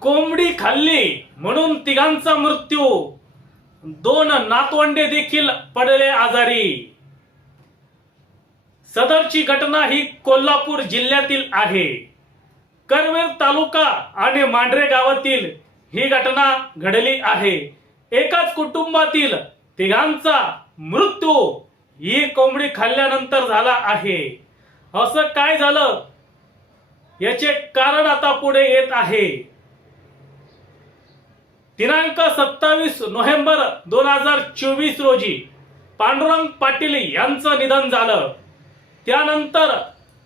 कोंबडी खाल्ली म्हणून तिघांचा मृत्यू. दोन नातवंडे देखील पडले आजारी. सदरची घटना ही कोल्हापूर जिल्ह्यातील आहे. करवेर तालुका आणि मांढरे गावातील ही घटना घडली आहे. एकाच कुटुंबातील तिघांचा मृत्यू ही कोंबडी खाल्ल्यानंतर झाला आहे. असं काय झालं? याचे कारण आता पुढे येत आहे. दिनांक सत्तावीस नोव्हेंबर दोन हजार चोवीस रोजी पांडुरंग पाटील यांचं निधन झालं. त्यानंतर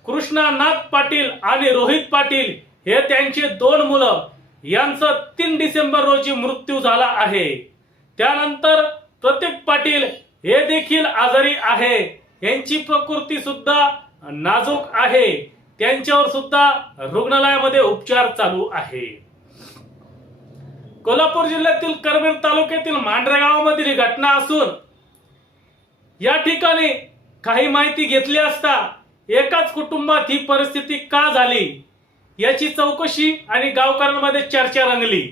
कृष्णानाथ पाटील आणि रोहित पाटील हे त्यांचे दोन मुलं यांचं तीन डिसेंबर रोजी मृत्यू झाला आहे. त्यानंतर प्रतीक पाटील हे देखील आजारी आहे. यांची प्रकृती सुद्धा नाजूक आहे. त्यांच्यावर सुद्धा रुग्णालयामध्ये उपचार चालू आहे. कोल्हापूर जिल्ह्यातील करवीर तालुक्यातील मांढरे गावामधील ही घटना असून या ठिकाणी काही माहिती घेतली असता एकाच कुटुंबात ही परिस्थिती का झाली याची चौकशी आणि गावकऱ्यांमध्ये चर्चा रंगली.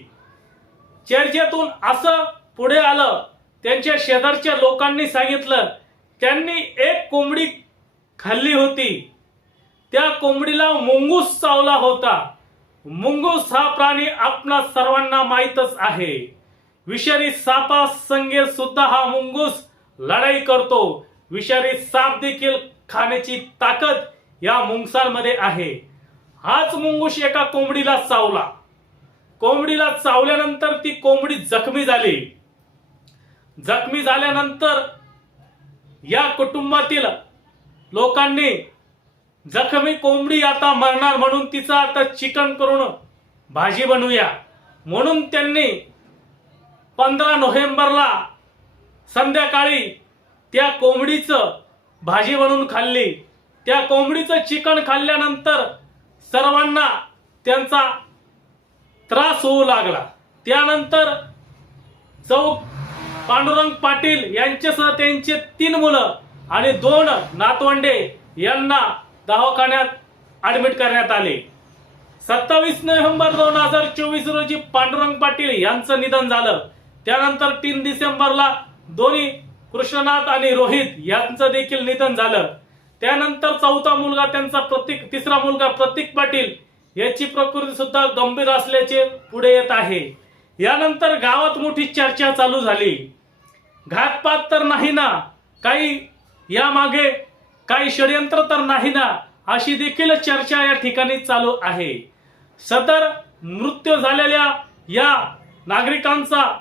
चर्चेतून असं पुढे आलं त्यांच्या शेजारच्या लोकांनी सांगितलं त्यांनी एक कोंबडी खाल्ली होती. त्या कोंबडीला मुंगूस चावला होता. मुंगूस हा प्राणी आपणा सर्वांना माहीतच आहे. विषारी सापा संगे सुद्धा हा मुंगूस लढाई करतो. विषारी साप देखील खाण्याची ताकद या मुंगसांमध्ये आहे. हाच मुंगूस एका कोंबडीला चावला. कोंबडीला चावल्यानंतर ती कोंबडी जखमी झाली. जखमी झाल्यानंतर या कुटुंबातील लोकांनी जखमी कोंबडी आता मरणार म्हणून तिचं आता चिकन करून भाजी बनवूया. म्हणून त्यांनी पंधरा नोव्हेंबरला संध्याकाळी त्या कोंबडीचं भाजी बनवून खाल्ली. त्या कोंबडीचं चिकन खाल्ल्यानंतर सर्वांना त्यांचा त्रास होऊ लागला. त्यानंतर चौक पांडुरंग पाटील यांच्यासह त्यांचे तीन मुलं आणि दोन नातवंडे यांना दवाखान्यात ऍडमिट करण्यात आले. सत्तावीस नोव्हेंबर दोन हजार चोवीस रोजी पांडुरंग पाटील यांचं निधन झालं. त्यानंतर तीन डिसेंबरला दोन्ही कृष्णनाथ आणि रोहित यांचं देखील निधन झालं. त्यानंतर चौथा मुलगा त्यांचा प्रतीक तिसरा मुलगा प्रतीक पाटील याची प्रकृती सुद्धा गंभीर असल्याचे पुढे येत आहे. यानंतर गावात मोठी चर्चा चालू झाली. घातपात तर नाही ना काही यामागे काही षडयंत्र तर नाही ना अशी देखील चर्चा या ठिकाणी चालू आहे. सदर मृत्यू झालेल्या या नागरिकांचा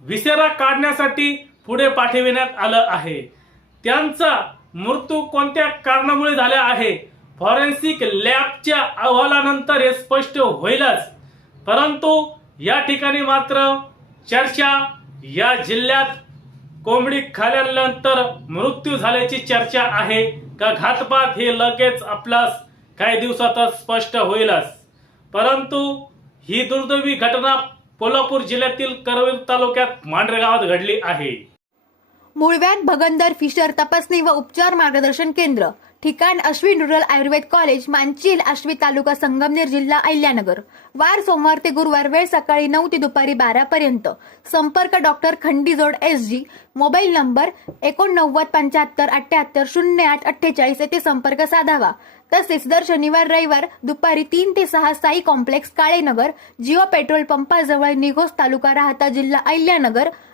विसेरा काढण्यासाठी पुढे पाठविण्यात आलं आहे. त्यांचा मृत्यू कोणत्या कारणामुळे झाला आहे? फॉरेन्सिक लॅबच्या अहवालानंतर हे स्पष्ट होईलच. परंतु या ठिकाणी मात्र चर्चा या जिल्ह्यात कोंबडी खाल्यानंतर मृत्यू झाल्याची चर्चा आहे का घातपात हे लगेच आपल्यास काही दिवसातच स्पष्ट होईलच. परंतु ही दुर्दैवी घटना कोल्हापूर जिल्ह्यातील करवीर तालुक्यात मांढरे गावात घडली आहे. मुळव्यात भगंदर फिशर तपासणी व उपचार मार्गदर्शन केंद्र ठिकाण अश्विन रुरल आयुर्वेद कॉलेज मानचील आश्वी तालुका संगमनेर जिल्हा अहिल्यानगर. वार सोमवार ते गुरुवार वेळ सकाळी नऊ ते दुपारी बारा पर्यंत. संपर्क doctor Khandijod S G. Mobile number एकोणनव्वद पंच्याहत्तर अठ्याहत्तर शून्य आठ अठ्ठेचाळीस येथे संपर्क साधावा. तसेच दर शनिवार रविवार दुपारी तीन ते सहा Sai complex Kalenagar Jio petrol पंपाजवळ Nighos तालुका राहता जिल्हा अहिल्यानगर